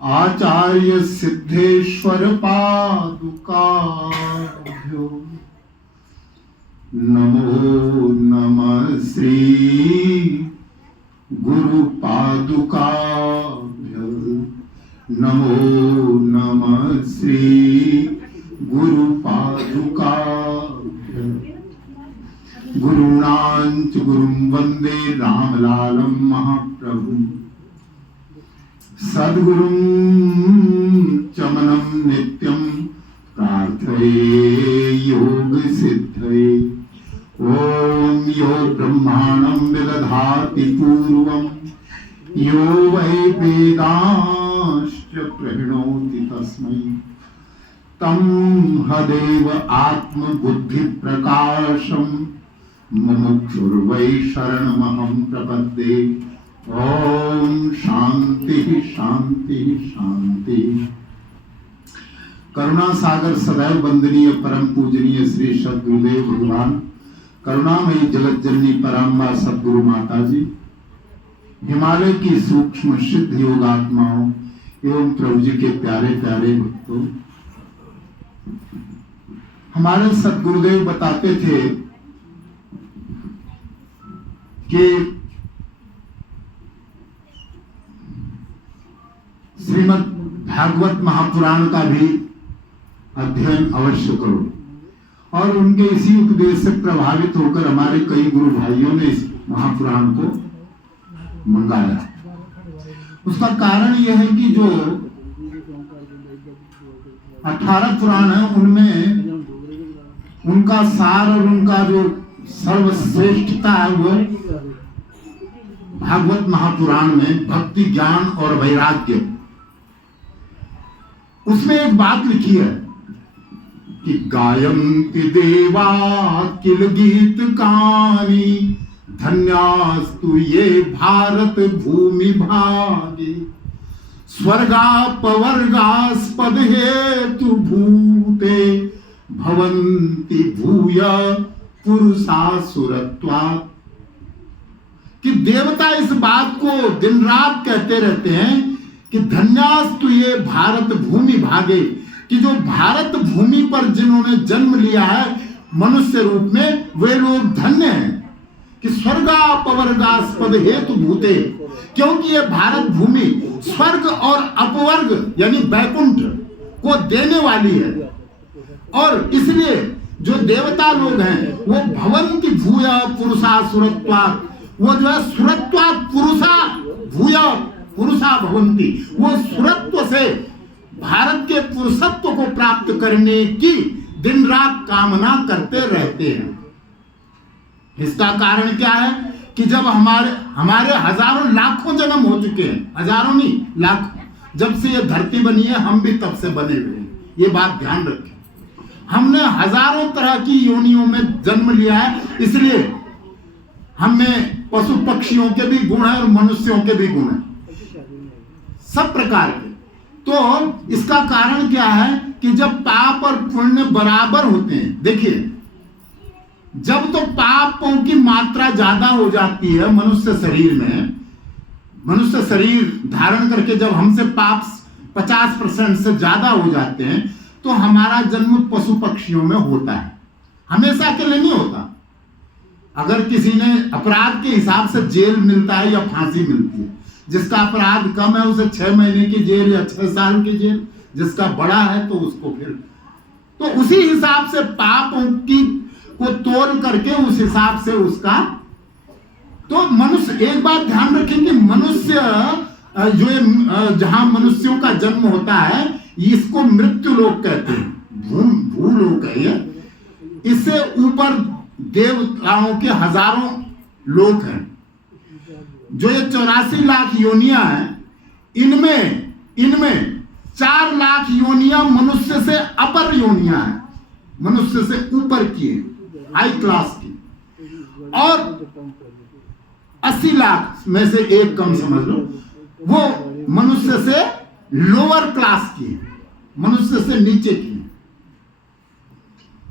आचार्य सिद्धेश्वर पादुकाभ्यो नमो नमः श्री गुरु पादुकाभ्यो नमो नमः श्री गुरु पादुकाभ्यो गुरुणांच गुरुं वंदे रामलालं महाप्रभुं सद्गुरुं चमनं नित्यं प्रार्थये योग सिद्धये। ओम यो ब्रह्माणं विदधाति पूर्वं यो वै वेदांश्च प्रणोति तस्मै तं हदेव आत्मबुद्धि प्रकाशं मुमुक्षुर्वै शरणमहं प्रपद्ये। ओम शांति शांति शांति। करुणा सागर सदैव वंदनीय परम पूजनीय श्री सद्गुरुदेव भगवान करुणामयी जगत जननी पराम्बा सद्गुरु माता जी, हिमालय की सूक्ष्म सिद्ध योगात्माओं एवं प्रभु जी के प्यारे प्यारे भक्तों, हमारे सद्गुरुदेव बताते थे कि श्रीमद् भागवत महापुराण का भी अध्ययन अवश्य करो। और उनके इसी उपदेश से प्रभावित होकर हमारे कई गुरु भाइयों ने इस महापुराण को मंगाया। उसका कारण यह है कि जो 18 पुराण है उनमें उनका सार और उनका जो सर्वश्रेष्ठता है वो भागवत महापुराण में भक्ति ज्ञान और वैराग्य, उसमें एक बात लिखी है कि गायन्ति देवा किल गीत कानी धन्यास्तु ये भारत भूमि भागे स्वर्गापवर्गास्पद हेतु भूते भवन्ति भूय पुरुषासुरत्वात्। कि देवता इस बात को दिन रात कहते रहते हैं कि धन्यास्तु ये भारत भूमि भागे, कि जो भारत भूमि पर जिन्होंने जन्म लिया है मनुष्य रूप में वे लोग धन्य हैं। कि स्वर्गापवर्गास्पद हेतु भूते, क्योंकि ये भारत भूमि स्वर्ग और अपवर्ग यानी बैकुंठ को देने वाली है। और इसलिए जो देवता लोग हैं वो भवन्ति भूय पुरुषासुरत्वात्, वो जो है सुरत्वात् पुरुषा भूय पुरुषा भवन्ति, वो सुरत्व से भारत के पुरुषत्व को प्राप्त करने की दिन रात कामना करते रहते हैं। इसका कारण क्या है कि जब हमारे हजारों लाखों जन्म हो चुके हैं, हजारों नहीं लाखों, जब से ये धरती बनी है हम भी तब से बने हुए हैं। ये बात ध्यान रखें, हमने हजारों तरह की योनियों में जन्म लिया है, इसलिए हमें पशु पक्षियों के भी गुण है और मनुष्यों के भी गुण है, सब प्रकार के। तो इसका कारण क्या है कि जब पाप और पुण्य बराबर होते हैं, देखिए जब तो पापों की मात्रा ज्यादा हो जाती है मनुष्य शरीर में, मनुष्य शरीर धारण करके जब हमसे पाप 50% से ज्यादा हो जाते हैं तो हमारा जन्म पशु पक्षियों में होता है, हमेशा के लिए नहीं होता। अगर किसी ने अपराध के हिसाब से जेल मिलता है या फांसी मिलती है, जिसका अपराध कम है उसे 6 महीने की जेल या 6 साल की जेल, जिसका बड़ा है तो उसको फिर, तो उसी हिसाब से पापों की को तोड़ करके उस हिसाब से उसका। तो मनुष्य, एक बात ध्यान रखें कि मनुष्य जो जहां मनुष्यों का जन्म होता है इसको मृत्यु लोक कहते हैं, भूलोक है ये। इससे ऊपर देवताओं के हजारों लोक हैं। जो ये 84 लाख योनियां हैं, इनमें 4 लाख योनियां मनुष्य से अपर योनियां हैं, मनुष्य से ऊपर की है, हाई क्लास की। और 80 लाख में से एक कम समझ लो, वो मनुष्य से लोअर क्लास की है, मनुष्य से नीचे की।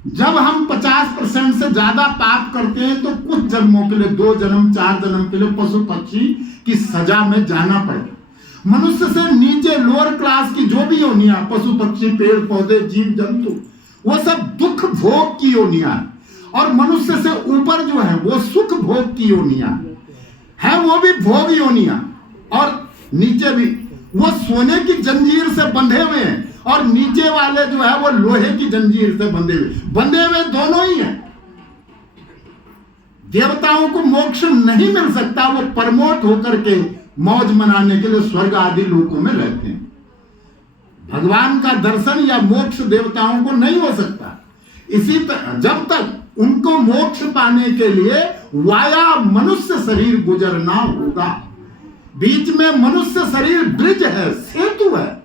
जब हम 50% से ज्यादा पाप करते हैं तो कुछ जन्मों के लिए, 2 जन्म 4 जन्म के लिए पशु पक्षी की सजा में जाना पड़ेगा। मनुष्य से नीचे लोअर क्लास की जो भी योनियां, पशु पक्षी पेड़ पौधे जीव जंतु, वो सब दुख भोग की योनियां, और मनुष्य से ऊपर जो है वो सुख भोग की योनियां है, वो भी भोग योनियां, और नीचे भी वो सोने की जंजीर से बंधे हुए हैं, और नीचे वाले जो है वो लोहे की जंजीर से बंधे हुए दोनों ही हैं। देवताओं को मोक्ष नहीं मिल सकता, वो परमोट होकर के मौज मनाने के लिए स्वर्ग आदि लोकों में रहते हैं। भगवान का दर्शन या मोक्ष देवताओं को नहीं हो सकता। इसी तरह जब तक उनको मोक्ष पाने के लिए वाया मनुष्य शरीर गुजरना होगा। बीच में मनुष्य शरीर ब्रिज है, सेतु है,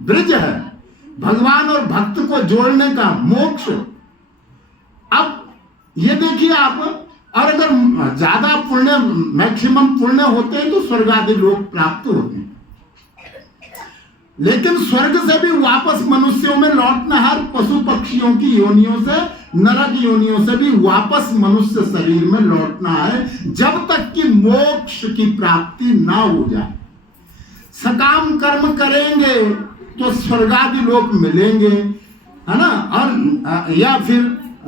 ब्रिज है भगवान और भक्त को जोड़ने का, मोक्ष। अब ये देखिए आप, और अगर ज्यादा पुण्य, मैक्सिमम पुण्य होते हैं तो स्वर्ग आदि लोक प्राप्त होते हैं, लेकिन स्वर्ग से भी वापस मनुष्यों में लौटना है, पशु पक्षियों की योनियों से, नरक योनियों से भी वापस मनुष्य शरीर में लौटना है, जब तक कि मोक्ष की प्राप्ति ना हो जाए। सकाम कर्म करेंगे तो स्वर्गादि लोक मिलेंगे, है ना, और या फिर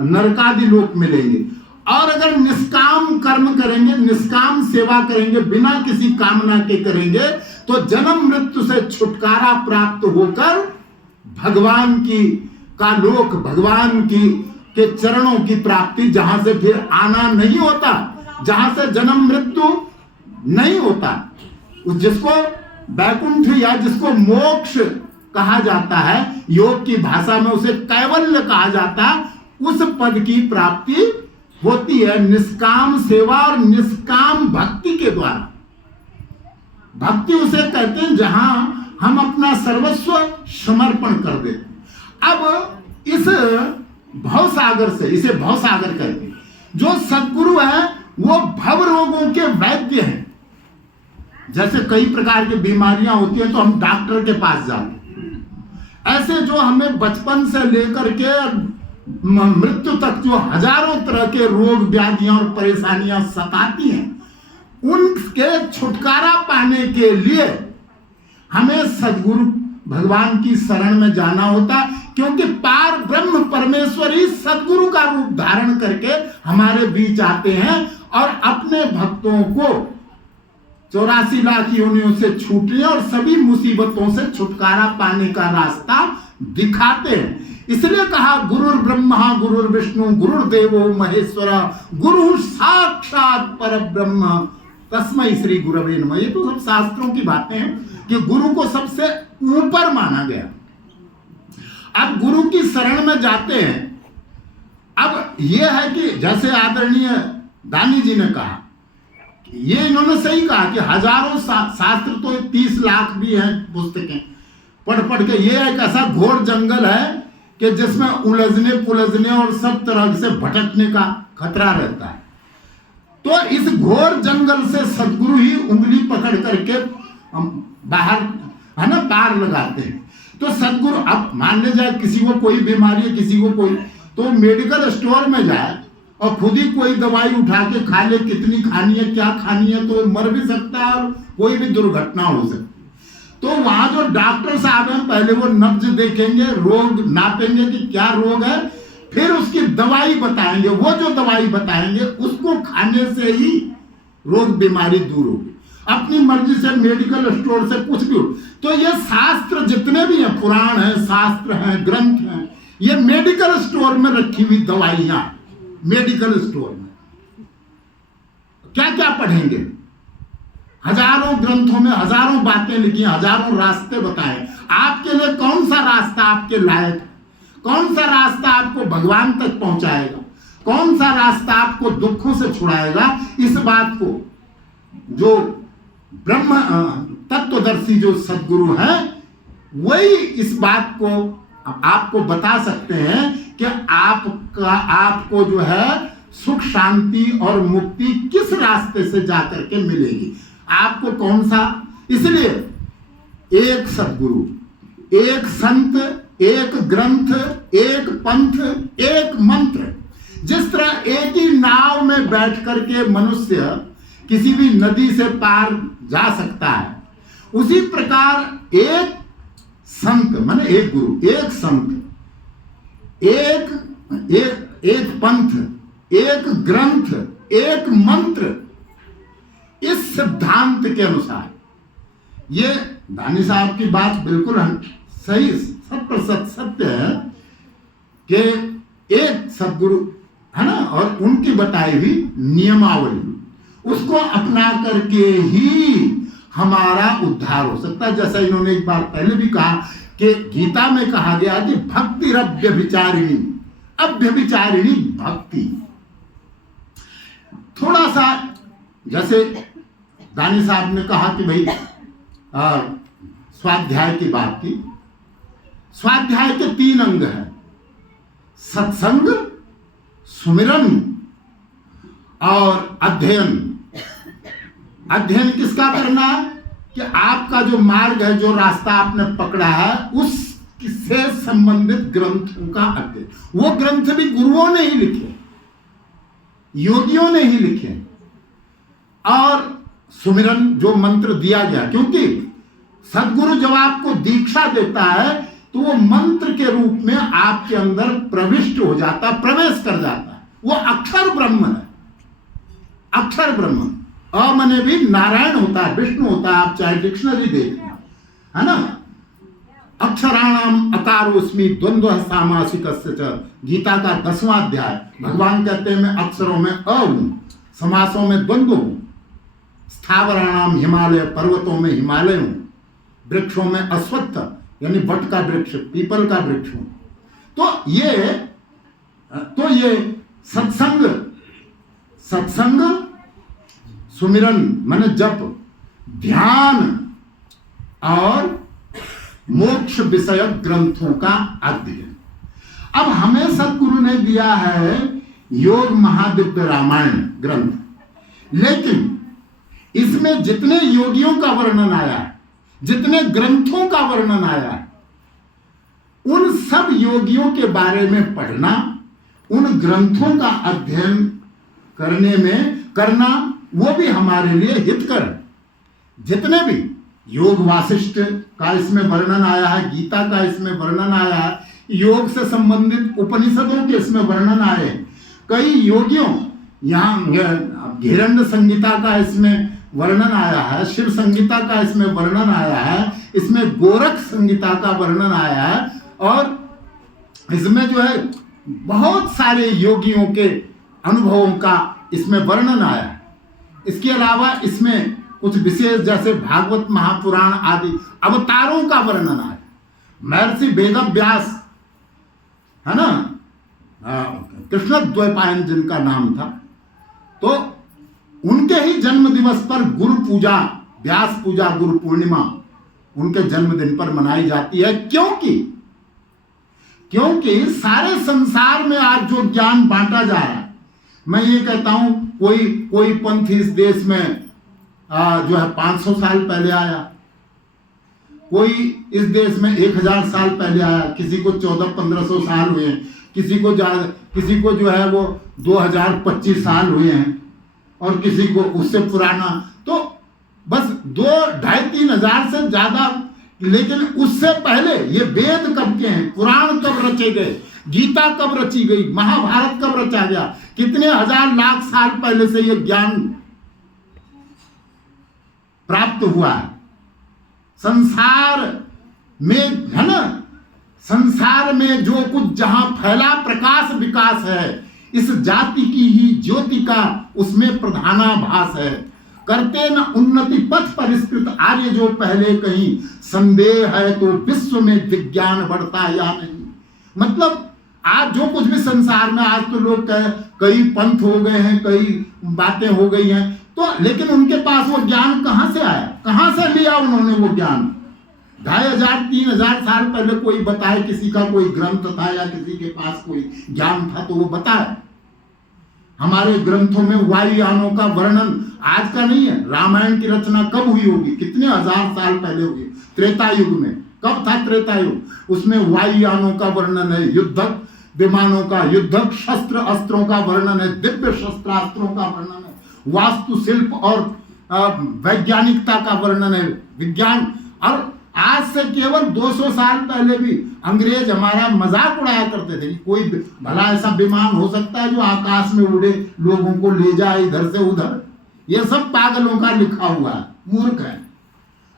नरकादि लोक मिलेंगे। और अगर निष्काम कर्म करेंगे, निष्काम सेवा करेंगे, बिना किसी कामना के करेंगे, तो जन्म मृत्यु से छुटकारा प्राप्त होकर भगवान की का लोक, भगवान की के चरणों की प्राप्ति, जहां से फिर आना नहीं होता, जहां से जन्म मृत्यु नहीं होता, जिसको वैकुंठ या जिसको मोक्ष कहा जाता है, योग की भाषा में उसे कैवल्य कहा जाता है, उस पद की प्राप्ति होती है निष्काम सेवा और निष्काम भक्ति के द्वारा। भक्ति उसे कहते हैं जहां हम अपना सर्वस्व समर्पण कर देते। अब इस भवसागर से, इसे भवसागर कहते हैं, जो सद्गुरु है वो भव रोगों के वैद्य हैं। जैसे कई प्रकार की बीमारियां होती हैं तो हम डॉक्टर के पास जाते हैं, ऐसे जो हमें बचपन से लेकर के मृत्यु तक जो हजारों तरह के रोग व्याधियां और परेशानियां सताती हैं, उनके छुटकारा पाने के लिए हमें सद्गुरु भगवान की शरण में जाना होता, क्योंकि पार ब्रह्म परमेश्वर ही सद्गुरु का रूप धारण करके हमारे बीच आते हैं और अपने भक्तों को 84 लाख योनियों से छूटने और सभी मुसीबतों से छुटकारा पाने का रास्ता दिखाते हैं। इसलिए कहा गुरुर् ब्रह्मा गुरुर् विष्णु गुरुर्देवो महेश्वर गुरु साक्षात परब्रह्म तस्मै श्री गुरवे नमः। ये तो सब शास्त्रों की बातें हैं कि गुरु को सबसे ऊपर माना गया। अब गुरु की शरण में जाते हैं। अब यह है कि जैसे आदरणीय दानी जी ने कहा, ये इन्होंने सही कहा कि हजारों शास्त्र, तो 30 लाख भी हैं पुस्तकें पढ़ के, ये एक ऐसा घोर जंगल है कि जिसमें उलझने पुलझने और सब तरह से भटकने का खतरा रहता है। तो इस घोर जंगल से सद्गुरु ही उंगली पकड़ करके बाहर, है ना, पार लगाते हैं। तो सद्गुरु, अब मान ले जाए किसी को कोई बीमारी है, किसी को कोई, तो मेडिकल स्टोर में जाए और खुद ही कोई दवाई उठा के खा ले, कितनी खानी है क्या खानी है, तो मर भी सकता है और कोई भी दुर्घटना हो सकती है। तो वहां जो डॉक्टर साहब हैं, पहले वो नब्ज देखेंगे, रोग नापेंगे कि क्या रोग है, फिर उसकी दवाई बताएंगे। वो जो दवाई बताएंगे उसको खाने से ही रोग बीमारी दूर होगी। अपनी मर्जी से मेडिकल स्टोर से कुछ भी। तो ये शास्त्र जितने भी हैं, पुराण है, शास्त्र हैं, ग्रंथ हैं, ये मेडिकल स्टोर में रखी हुई दवाइयां, मेडिकल स्टोर में क्या क्या पढ़ेंगे, हजारों ग्रंथों में हजारों बातें लिखी, हजारों रास्ते बताए। आपके लिए कौन सा रास्ता आपके लायक है, कौन सा रास्ता आपको भगवान तक पहुंचाएगा, कौन सा रास्ता आपको दुखों से छुड़ाएगा, इस बात को जो ब्रह्म तत्वदर्शी जो सद्गुरु हैं, वही इस बात को आपको बता सकते हैं कि आपको जो है सुख शांति और मुक्ति किस रास्ते से जाकर के मिलेगी, आपको कौन सा। इसलिए एक सद्गुरु, एक संत, एक ग्रंथ, एक पंथ, एक मंत्र। जिस तरह एक ही नाव में बैठ करके मनुष्य किसी भी नदी से पार जा सकता है, उसी प्रकार एक संत माने एक गुरु, एक संत, एक पंथ, एक ग्रंथ, एक मंत्र, इस सिद्धांत के अनुसार, ये दानी साहब की बात बिल्कुल सही 100% सत्य है कि एक सदगुरु है ना, और उनकी बताई हुई नियमावली, उसको अपना करके ही हमारा उद्धार हो सकता है। जैसा इन्होंने एक बार पहले भी कहा कि गीता में कहा गया कि भक्ति अव्यभिचारिणी, अव्यभिचारिणी भक्ति। थोड़ा सा जैसे दानी साहब ने कहा कि भाई स्वाध्याय की बात की, स्वाध्याय के 3 अंग हैं, सत्संग, सुमिरन और अध्ययन। अध्ययन किसका करना है कि आपका जो मार्ग है, जो रास्ता आपने पकड़ा है, उससे संबंधित ग्रंथों का अध्ययन। वो ग्रंथ भी गुरुओं ने ही लिखे, योगियों ने ही लिखे। और सुमिरन जो मंत्र दिया गया, क्योंकि सदगुरु जब आपको दीक्षा देता है तो वो मंत्र के रूप में आपके अंदर प्रविष्ट हो जाता, प्रवेश कर जाता है। वो अक्षर ब्रह्म है, अक्षर ब्रह्म। अ मने भी नारायण होता है, विष्णु होता है, आप चाहे डिक्शनरी देखना, है ना। अक्षराणाम अकारोस्मि द्वंद्व सामासिकस्य च, गीता का 10वां अध्याय। भगवान कहते हैं मैं अक्षरों में अ हूं, समासों में द्वंद्व हूं, स्थावराणाम हिमालय, पर्वतों में हिमालय हूं, वृक्षों में अश्वत्थ यानी वट का वृक्ष, पीपल का वृक्ष हूं। तो ये सत्संग, सुमिरन माने जप, ध्यान और मोक्ष विषयक ग्रंथों का अध्ययन। अब हमें सदगुरु ने दिया है योग महादिव्य रामायण ग्रंथ, लेकिन इसमें जितने योगियों का वर्णन आया है, जितने ग्रंथों का वर्णन आया है, उन सब योगियों के बारे में पढ़ना, उन ग्रंथों का अध्ययन करना वो भी हमारे लिए हितकर है। जितने भी योग वासिष्ठ का इसमें वर्णन आया है, गीता का इसमें वर्णन आया है, योग से संबंधित उपनिषदों के इसमें वर्णन आए हैं। कई योगियों, यहाँ घेरंड संहिता का इसमें वर्णन आया है, शिव संहिता का इसमें वर्णन आया है, इसमें गोरख संहिता का वर्णन आया है, और इसमें जो है बहुत सारे योगियों के अनुभवों का इसमें वर्णन आया है। इसके अलावा इसमें कुछ विशेष जैसे भागवत महापुराण आदि अवतारों का वर्णन आया। महर्षि वेदव्यास है ना, कृष्ण द्वैपायन जिनका नाम था, तो उनके ही जन्म दिवस पर गुरु पूजा, व्यास पूजा, गुरु पूर्णिमा उनके जन्मदिन पर मनाई जाती है। क्योंकि सारे संसार में आज जो ज्ञान बांटा जा रहा है, मैं ये कहता हूं कोई पंथ इस देश में जो है 500 साल पहले आया, कोई इस देश में 1000 साल पहले आया, किसी को 1400-1500 साल हुए हैं, किसी को जो है वो 2025 साल हुए हैं, और किसी को उससे पुराना, तो बस 2-2.5-3 हजार से ज्यादा। लेकिन उससे पहले ये वेद कब के हैं, पुराण कब रचे गए, गीता कब रची गई, महाभारत कब रचा गया, कितने हजार लाख साल पहले से ये ज्ञान प्राप्त हुआ है। संसार में है ना, संसार में जो कुछ जहां फैला प्रकाश विकास है, इस जाति की ही ज्योति का उसमें प्रधानाभास है। करते न उन्नति पथ परिष्कृत आर्य जो पहले कहीं, संदेह है तो विश्व में विज्ञान बढ़ता या नहीं। मतलब आज जो कुछ भी संसार में, आज तो लोग कई पंथ हो गए हैं, कई बातें हो गई हैं, तो लेकिन उनके पास वो ज्ञान कहां से आया, कहां से लिया उन्होंने वो ज्ञान? 2500-3000 साल पहले कोई बताए, किसी का कोई ग्रंथ था या किसी के पास कोई ज्ञान था तो वो बताए। हमारे ग्रंथों में वायुयानों का वर्णन आज का नहीं है। रामायण की रचना कब हुई होगी, कितने हजार साल पहले हुई? त्रेता युग में। कब था त्रेता युग? उसमें वायुयानों का वर्णन है, युद्धक विमानों का, युद्धक शस्त्र अस्त्रों का वर्णन है, दिव्य शस्त्रास्त्रों का वर्णन है, वास्तुशिल्प और वैज्ञानिकता का वर्णन है, विज्ञान। और आज से केवल 200 साल पहले भी अंग्रेज हमारा मजाक उड़ाया करते थे कि कोई भला ऐसा विमान हो सकता है जो आकाश में उड़े, लोगों को ले जाए इधर से उधर। ये सब पागलों का लिखा हुआ है, मूर्ख है।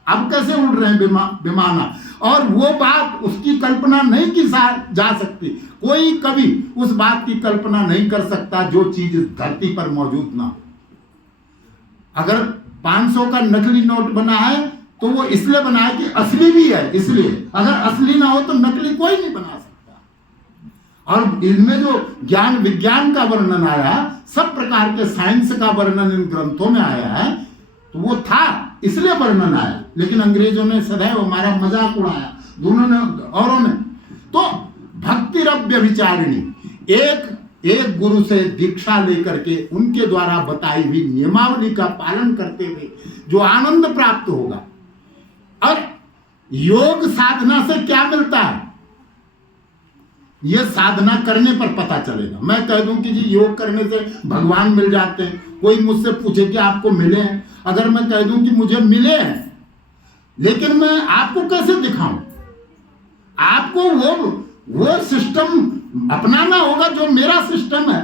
अब कैसे उड़ रहे हैं विमान? और वो बात, उसकी कल्पना नहीं की जा सकती। कोई कभी उस बात की कल्पना नहीं कर सकता जो चीज धरती पर मौजूद ना हो। अगर 500 का नकली नोट बना है तो वो इसलिए बना है कि असली भी है, इसलिए। अगर असली ना हो तो नकली कोई नहीं बना सकता। और इनमें जो ज्ञान विज्ञान का वर्णन आया, सब प्रकार के साइंस का वर्णन इन ग्रंथों में आया है, तो वो था इसलिए वर्णन आया। लेकिन अंग्रेजों ने सदैव हमारा मजाक उड़ाया, दोनों ने, औरों ने। तो भक्ति रव्य विचारिणी, एक गुरु से दीक्षा लेकर के उनके द्वारा बताई हुई नियमावली का पालन करते हुए जो आनंद प्राप्त होगा। और योग साधना से क्या मिलता है, यह साधना करने पर पता चलेगा। मैं कह दूं कि जी योग करने से भगवान मिल जाते हैं, कोई मुझसे पूछे कि आपको मिले हैं, अगर मैं कह दूं कि मुझे मिले हैं, लेकिन मैं आपको कैसे दिखाऊं? आपको वो सिस्टम अपनाना होगा जो मेरा सिस्टम है,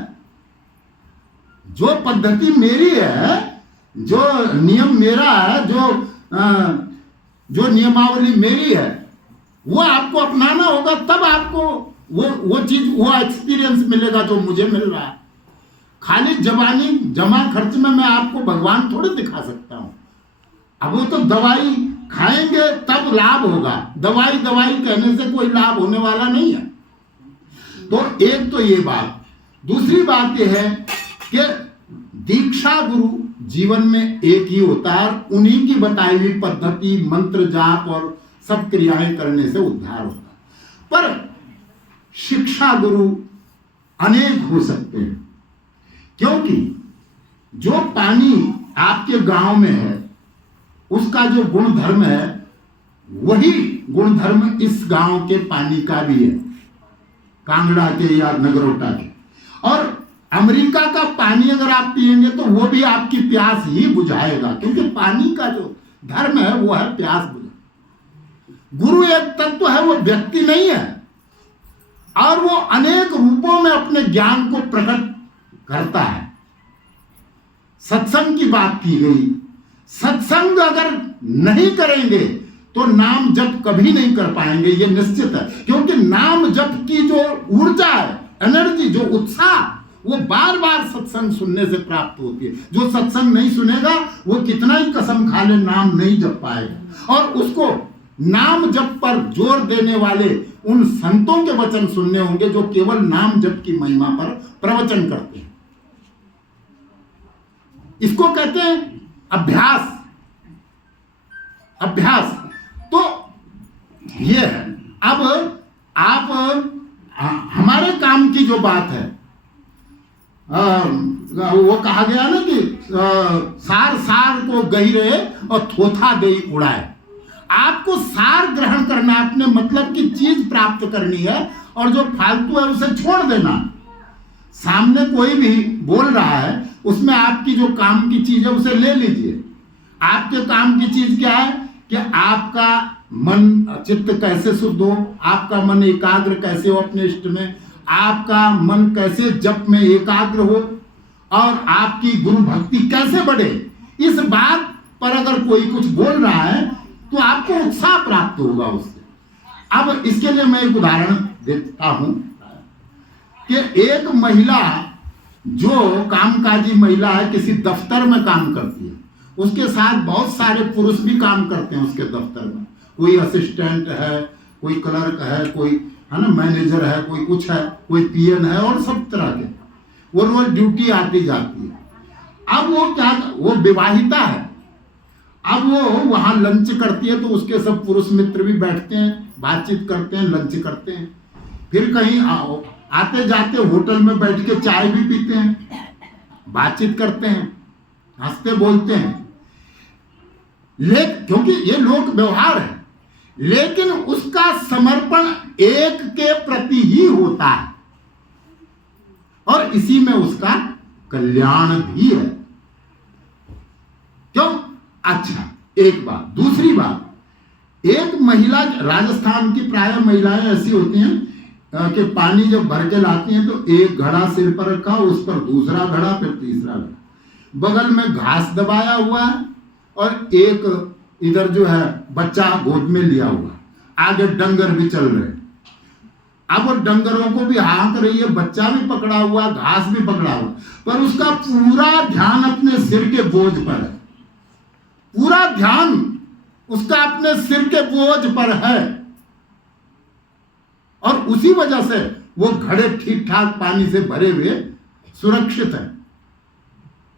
जो पद्धति मेरी है, जो नियम मेरा है, जो नियमावली मेरी है, वो आपको अपनाना होगा। तब आपको वो चीज, वो एक्सपीरियंस मिलेगा जो मुझे मिल रहा है। खाली जवानी जमा खर्च में मैं आपको भगवान थोड़े दिखा सकता हूं। अब वो तो दवाई खाएंगे तब लाभ होगा, दवाई कहने से कोई लाभ होने वाला नहीं है। तो एक तो ये बात। दूसरी बात यह है कि दीक्षा गुरु जीवन में एक ही होता है, उन्हीं की बताई हुई पद्धति, मंत्र जाप और सब क्रियाएं करने से उद्धार होता है। पर शिक्षा गुरु अनेक हो सकते हैं, क्योंकि जो पानी आपके गांव में है उसका जो गुणधर्म है, वही गुणधर्म इस गांव के पानी का भी है, कांगड़ा के या नगरोटा के। और अमेरिका का पानी अगर आप पिएंगे तो वो भी आपकी प्यास ही बुझाएगा, क्योंकि पानी का जो धर्म है वो है प्यास बुझाना। गुरु एक तत्व है, वो व्यक्ति नहीं है, और वो अनेक रूपों में अपने ज्ञान को प्रकट करता है। सत्संग की बात की गई, सत्संग अगर नहीं करेंगे तो नाम जप कभी नहीं कर पाएंगे, ये निश्चित है। क्योंकि नाम जप की जो ऊर्जा है, एनर्जी, जो उत्साह, वो बार बार सत्संग सुनने से प्राप्त होती है। जो सत्संग नहीं सुनेगा वो कितना ही कसम खा ले, नाम नहीं जप पाएगा। और उसको नाम जप पर जोर देने वाले उन संतों के वचन सुनने होंगे जो केवल नाम जप की महिमा पर प्रवचन करते हैं। इसको कहते हैं अभ्यास। तो ये है। अब आप हमारे काम की जो बात है, वो कहा गया ना कि सार सार को गहिरे और थोथा दे उड़ाए। आपको सार ग्रहण करना है, अपने मतलब की चीज प्राप्त करनी है, और जो फालतू है उसे छोड़ देना। सामने कोई भी बोल रहा है, उसमें आपकी जो काम की चीज है उसे ले लीजिए। आपके काम की चीज क्या है कि आपका मन चित्त कैसे शुद्ध हो, आपका मन एकाग्र कैसे हो अपने इष्ट में, आपका मन कैसे जप में एकाग्र हो, और आपकी गुरु भक्ति कैसे बढ़े। इस बात पर अगर कोई कुछ बोल रहा है तो आपको उत्साह प्राप्त होगा उससे। अब इसके लिए मैं एक उदाहरण देता हूं कि एक महिला, जो कामकाजी महिला है, किसी दफ्तर में काम करती है, उसके साथ बहुत सारे पुरुष भी काम करते हैं उसके दफ्तर में। कोई असिस्टेंट है, कोई क्लर्क है, कोई है ना मैनेजर है, कोई कुछ है, कोई पीएन है, और सब तरह के। वो रोज ड्यूटी आती जाती है। अब वो क्या, वो विवाहिता है। अब वो वहां लंच करती है तो उसके सब पुरुष मित्र भी बैठते हैं, बातचीत करते हैं, लंच करते हैं। फिर कहीं आते जाते होटल में बैठ के चाय भी पीते हैं, बातचीत करते हैं, हंसते बोलते हैं। क्योंकि ये लोक व्यवहार है, लेकिन उसका समर्पण एक के प्रति ही होता है, और इसी में उसका कल्याण भी है। क्यों? अच्छा, एक बात। दूसरी बात, एक महिला, राजस्थान की प्राय महिलाएं ऐसी होती हैं कि पानी जब भर के लाती हैं तो एक घड़ा सिर पर रखा, उस पर दूसरा घड़ा, फिर तीसरा घड़ा, बगल में घास दबाया हुआ है और एक इधर जो है बच्चा गोद में लिया हुआ, आगे डंगर भी चल रहे हैं। अब वो डंगरों को भी हाँक रही है, बच्चा भी पकड़ा हुआ, घास भी पकड़ा हुआ, पर उसका पूरा ध्यान अपने सिर के बोझ पर है। पूरा ध्यान उसका अपने सिर के बोझ पर है और उसी वजह से वो घड़े ठीक ठाक पानी से भरे हुए सुरक्षित है,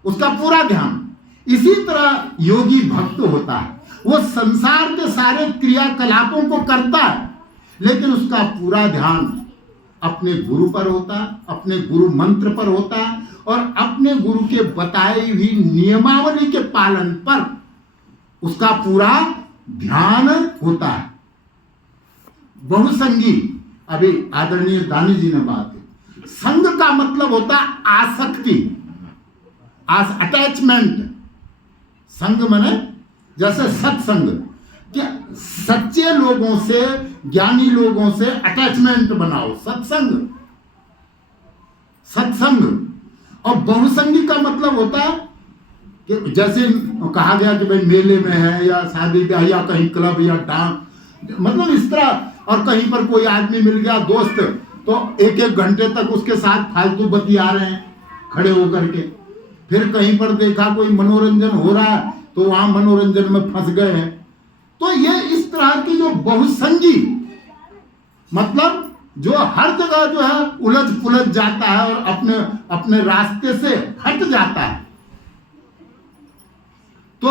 उसका पूरा ध्यान। इसी तरह योगी भक्त होता है, वो संसार के सारे क्रियाकलापों को करता है, लेकिन उसका पूरा ध्यान अपने गुरु पर होता है, अपने गुरु मंत्र पर होता है और अपने गुरु के बताई हुई नियमावली के पालन पर उसका पूरा ध्यान होता है। बहुसंगी, अभी आदरणीय दानी जी ने बात की, संग का मतलब होता है आसक्ति, अटैचमेंट। संग माने जैसे सत्संग, क्या सच्चे लोगों से, ज्ञानी लोगों से अटैचमेंट बनाओ, सत्संग। और बहुसंगी का मतलब होता है कि जैसे कहा गया कि भाई मेले में है या शादी ब्याह या कहीं क्लब या डांस, मतलब इस तरह, और कहीं पर कोई आदमी मिल गया दोस्त, तो एक एक घंटे तक उसके साथ फालतू बतिया रहे हैं खड़े होकर के। फिर कहीं पर देखा कोई मनोरंजन हो रहा है तो वहां मनोरंजन में फंस गए हैं। तो ये इस तरह की जो बहुसंगी, मतलब जो हर जगह जो है उलझ पुलझ जाता है और अपने अपने रास्ते से हट जाता है। तो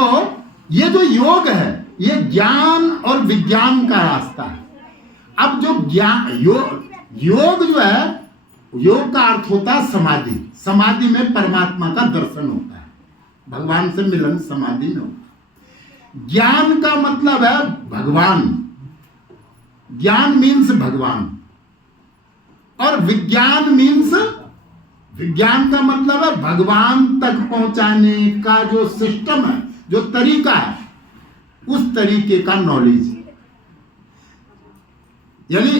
ये जो योग है, ये ज्ञान और विज्ञान का रास्ता है। अब जो ज्ञान योग जो है, योग का अर्थ होता है समाधि। समाधि में परमात्मा का दर्शन होता है, भगवान से मिलन समाधि में होता है। ज्ञान का मतलब है भगवान, ज्ञान मीन्स भगवान, और विज्ञान मीन्स, विज्ञान का मतलब है भगवान तक पहुंचाने का जो सिस्टम है, जो तरीका है, उस तरीके का नॉलेज। यानी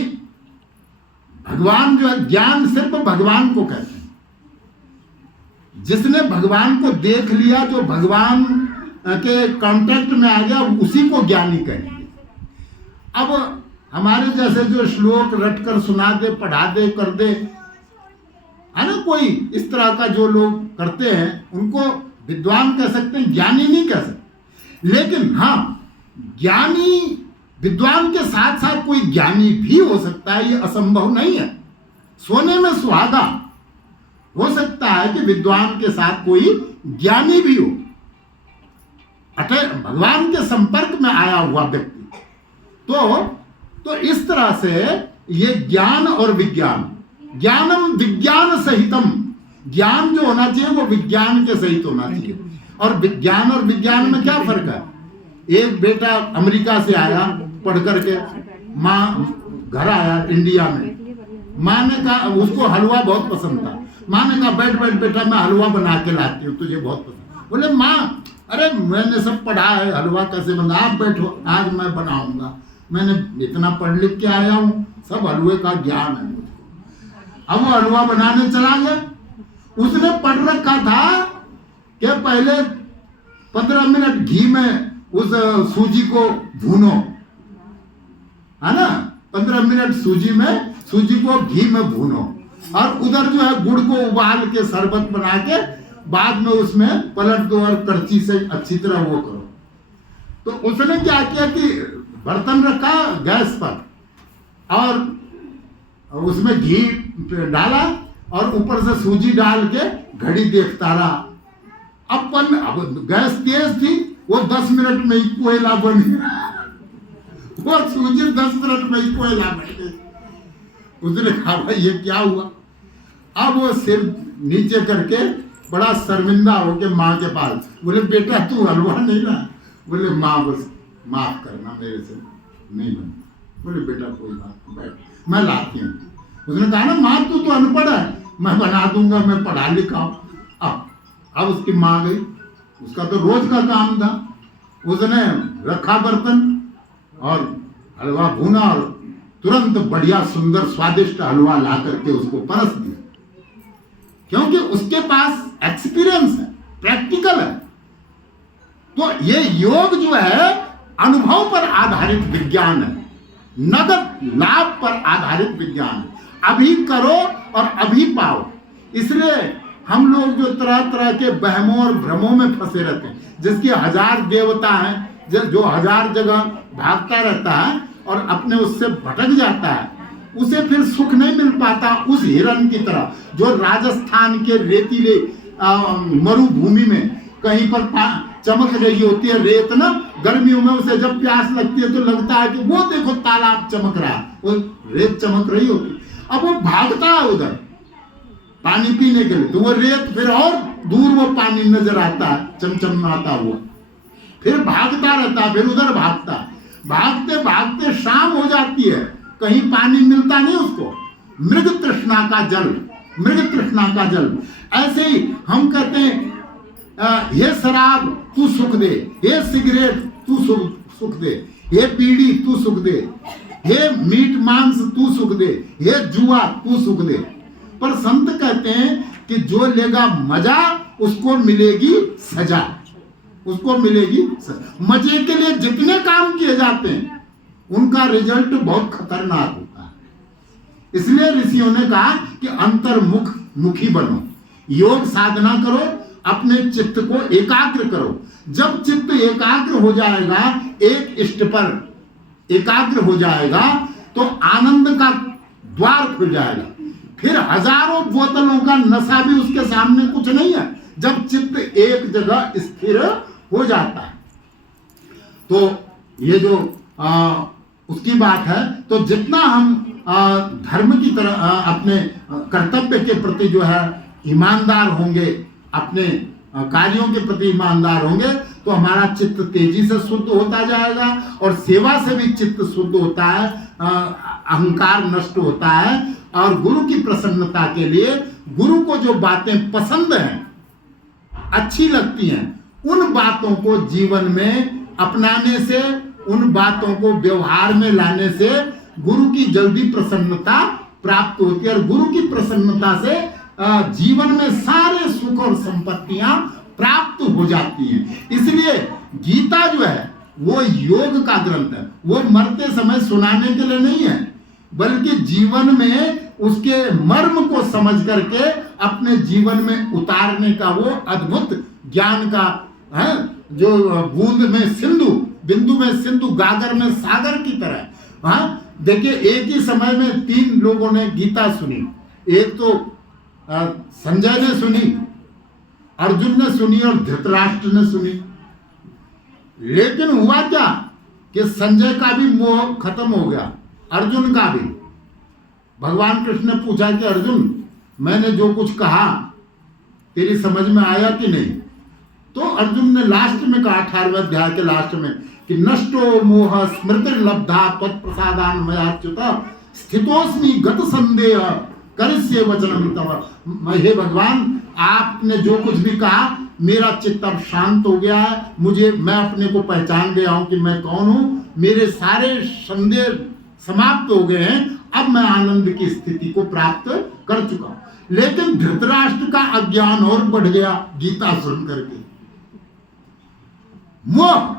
भगवान जो है, ज्ञान सिर्फ भगवान को कहते हैं। जिसने भगवान को देख लिया, जो भगवान के कांटेक्ट में आ गया, उसी को ज्ञानी कहेंगे। अब हमारे जैसे जो श्लोक रटकर सुना दे, पढ़ा दे, कर दे, है ना, कोई इस तरह का जो लोग करते हैं, उनको विद्वान कह सकते हैं, ज्ञानी नहीं कह सकते। लेकिन हाँ, ज्ञानी विद्वान के साथ साथ कोई ज्ञानी भी हो सकता है, ये असंभव नहीं है। सोने में सुहागा, हो सकता है कि विद्वान के साथ कोई ज्ञानी भी हो, भगवान के संपर्क में आया हुआ व्यक्ति। तो इस तरह से ये ज्ञान और विज्ञान, ज्ञानम विज्ञान सहितम, ज्ञान जो होना चाहिए वो विज्ञान के सहित होना चाहिए। और विज्ञान और विज्ञान में क्या फर्क है? एक बेटा अमेरिका से आया पढ़ करके, माँ घर आया इंडिया में, माँ ने कहा, उसको हलवा बहुत पसंद था, माँ ने कहा बैठ बैठ बेटा, मैं हलवा बना के लाती हूँ, तुझे बहुत पसंद। बोले माँ, अरे मैंने सब पढ़ा है, हलवा कैसे बना, आप बैठो, आज मैं बनाऊंगा, मैंने इतना पढ़ लिख के आया हूँ, सब हलवे का ज्ञान है मुझको। अब वो हलवा बनाने चला गया। उसने पढ़ रखा था कि पहले 15 मिनट घी में उस सूजी को भूनो, है ना, 15 मिनट सूजी को घी में भूनो, और उधर जो है गुड़ को उबाल के शरबत बना के बाद में उसमें पलट दो और करछी से अच्छी तरह वो करो। तो उसने क्या किया कि बर्तन रखा गैस पर और उसमें घी डाला और ऊपर से सूजी डाल के घड़ी देखता रहा। अब गैस तेज थी, वो 10 मिनट में ही कोयला बन गया, वो सूजी 10 मिनट में ही कोयला बन गई। उसने कहा भाई ये क्या हुआ? अब वो सिर नीचे करके बड़ा शर्मिंदा होके माँ के पास, बोले बेटा तू हलवा नहीं ला? बोले माँ बस माफ करना, मेरे से नहीं बन। बोले बेटा कोई बात नहीं, बैठ मैं लाती हूँ। उसने कहा ना माँ तू तो अनपढ़ है, मैं बना दूंगा, मैं पढ़ा लिखा हूँ। अब उसकी माँ गई, उसका तो रोज का काम था, उसने रखा बर्तन और हलवा भूना और तुरंत बढ़िया सुंदर स्वादिष्ट हलवा ला करके उसको परस दिया, क्योंकि उसके पास एक्सपीरियंस है, प्रैक्टिकल है। तो ये योग जो है अनुभव पर आधारित विज्ञान है, नगद लाभ पर आधारित विज्ञान है। अभी करो और अभी पाओ। इसलिए हम लोग जो तरह तरह के वहमों और भ्रमों में फंसे रहते हैं, जिसके 1000 देवता हैं, जो 1000 जगह भागता रहता है और अपने उससे भटक जाता है, उसे फिर सुख नहीं मिल पाता। उस हिरण की तरह जो राजस्थान के रेतीले मरुभूमि में कहीं पर चमक रही होती है रेत ना, गर्मियों में उसे जब प्यास लगती है तो लगता है कि वो देखो तालाब चमक रहा, वो रेत चमक रही होती। अब वो भागता है उधर पानी पीने के लिए, तो वो रेत फिर और दूर वो पानी नजर आता है चमचमाता हुआ, फिर भागता रहता, फिर उधर भागता, भागते भागते शाम हो जाती है, कहीं पानी मिलता नहीं उसको। मृग तृष्णा का जल, मृग तृष्णा का जल। ऐसे ही हम कहते हैं हे शराब तू सुख दे, हे सिगरेट तू सुख दे, हे बीड़ी तू सुख दे, हे मीट मांस तू सुख दे, हे जुआ तू सुख दे। पर संत कहते हैं कि जो लेगा मजा उसको मिलेगी सजा, उसको मिलेगी सजा। मजे के लिए जितने काम किए जाते हैं उनका रिजल्ट बहुत खतरनाक होता है। इसलिए ऋषियों ने कहा कि अंतर्मुखी बनो, योग साधना करो, अपने चित्त को एकाग्र करो। जब चित्त एकाग्र हो जाएगा, एक इष्ट पर एकाग्र हो जाएगा, तो आनंद का द्वार खुल जाएगा। फिर हजारों बोतलों का नशा भी उसके सामने कुछ नहीं है, जब चित्त एक जगह स्थिर हो जाता है। तो ये जो उसकी बात है, तो जितना हम धर्म की तरह अपने कर्तव्य के प्रति जो है ईमानदार होंगे, अपने कार्यों के प्रति ईमानदार होंगे, तो हमारा चित्त तेजी से शुद्ध होता जाएगा और सेवा से भी चित्त शुद्ध होता है, अहंकार नष्ट होता है। और गुरु की प्रसन्नता के लिए गुरु को जो बातें पसंद हैं, अच्छी लगती हैं, उन बातों को जीवन में अपनाने से, उन बातों को व्यवहार में लाने से गुरु की जल्दी प्रसन्नता प्राप्त होती है। और गुरु की प्रसन्नता से जीवन में सारे सुख और संपत्तियां प्राप्त हो जाती हैं। इसलिए गीता जो है वो योग का ग्रंथ है, वो मरते समय सुनाने के लिए नहीं है, बल्कि जीवन में उसके मर्म को समझ करके अपने जीवन में उतारने का वो अद्भुत ज्ञान का है, जो बूंद में सिंधु, बिंदु में सिंधु, गागर में सागर की तरह। हाँ, देखिए एक ही समय में 3 लोगों ने गीता सुनी। एक तो संजय ने सुनी, अर्जुन ने सुनी और धृतराष्ट्र ने सुनी। लेकिन हुआ क्या कि संजय का भी मोह खत्म हो गया, अर्जुन का भी। भगवान कृष्ण ने पूछा कि अर्जुन, मैंने जो कुछ कहा तेरी समझ में आया कि नहीं? तो अर्जुन ने लास्ट में कहा, 18वें अध्याय के लास्ट में, कि नष्टो मोह स्मृतिर्लब्धा त्वत्प्रसादान मयाच्युत स्थितोस्मि गत संदेह करिष्ये वचनं तव। हे भगवान, आपने जो कुछ भी कहा, मेरा चित्त अब शांत हो गया है, मैं अपने को पहचान गया हूं कि मैं कौन हूं, मेरे सारे संदेह समाप्त हो गए हैं, अब मैं आनंद की स्थिति को प्राप्त कर चुका हूं। लेकिन धृतराष्ट्र का अज्ञान और बढ़ गया गीता सुन करके। मोह,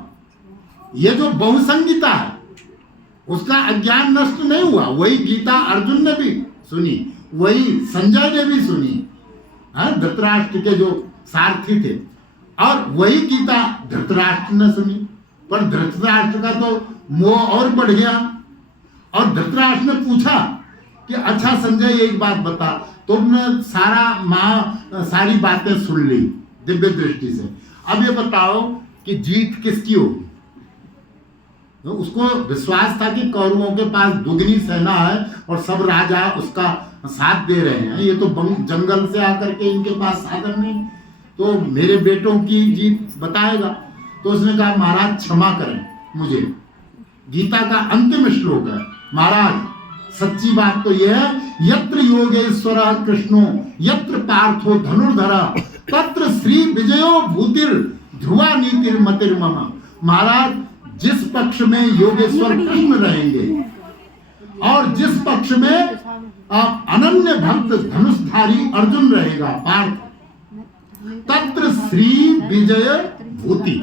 ये जो बहुसंगिता है, उसका अज्ञान नष्ट नहीं हुआ। वही गीता अर्जुन ने भी सुनी, वही संजय ने भी सुनी, धृतराष्ट्र के जो सारथी थे, और वही गीता धृतराष्ट्र ने सुनी। पर धृतराष्ट्र का तो मोह और बढ़ गया, और धृतराष्ट्र ने पूछा कि अच्छा संजय, एक बात बता, तुमने सारी बातें सुन ली दिव्य दृष्टि से, अब ये बताओ कि जीत किसकी होगी? तो उसको विश्वास था कि कौरवों के पास दुगनी सेना है और सब राजा उसका साथ दे रहे हैं, ये तो जंगल से आकर के इनके पास साधन नहीं, तो मेरे बेटों की जीत बताएगा। तो उसने कहा, महाराज क्षमा करें मुझे, गीता का अंतिम श्लोक है महाराज, सच्ची बात तो यह है, यत्र योगेश्वर कृष्णो यत्र पार्थो धनुर्धर तत्र श्री विजयो भूतिर ध्रुवा नीतिर मतिर मम। महाराज जिस पक्ष में योगेश्वर कृष्ण रहेंगे और जिस पक्ष में आप अनन्य भक्त धनुषधारी अर्जुन रहेगा पार्थ, तत्र श्री विजय भूति,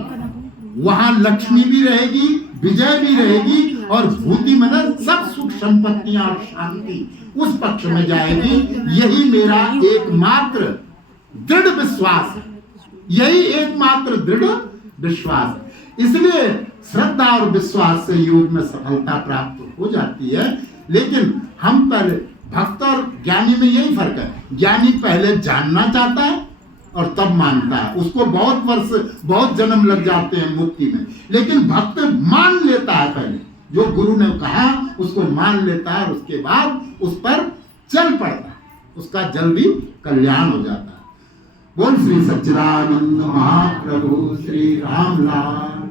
वहां लक्ष्मी भी रहेगी, विजय भी रहेगी और भूति में सब सुख संपत्तियां और शांति उस पक्ष में जाएगी। यही मेरा एकमात्र दृढ़ विश्वास है, यही एकमात्र दृढ़ विश्वास है। इसलिए श्रद्धा और विश्वास से योग में सफलता प्राप्त हो जाती है। लेकिन हम पहले, भक्त और ज्ञानी में यही फर्क है, ज्ञानी पहले जानना चाहता है और तब मानता है, उसको बहुत वर्ष बहुत जन्म लग जाते हैं मुक्ति में, लेकिन भक्त मान लेता है, पहले जो गुरु ने कहा उसको मान लेता है और उसके बाद उस पर चल पड़ता है, उसका जल्दी कल्याण हो जाता है। बोल श्री सच्चिदानंद महाप्रभु श्री रामलाल।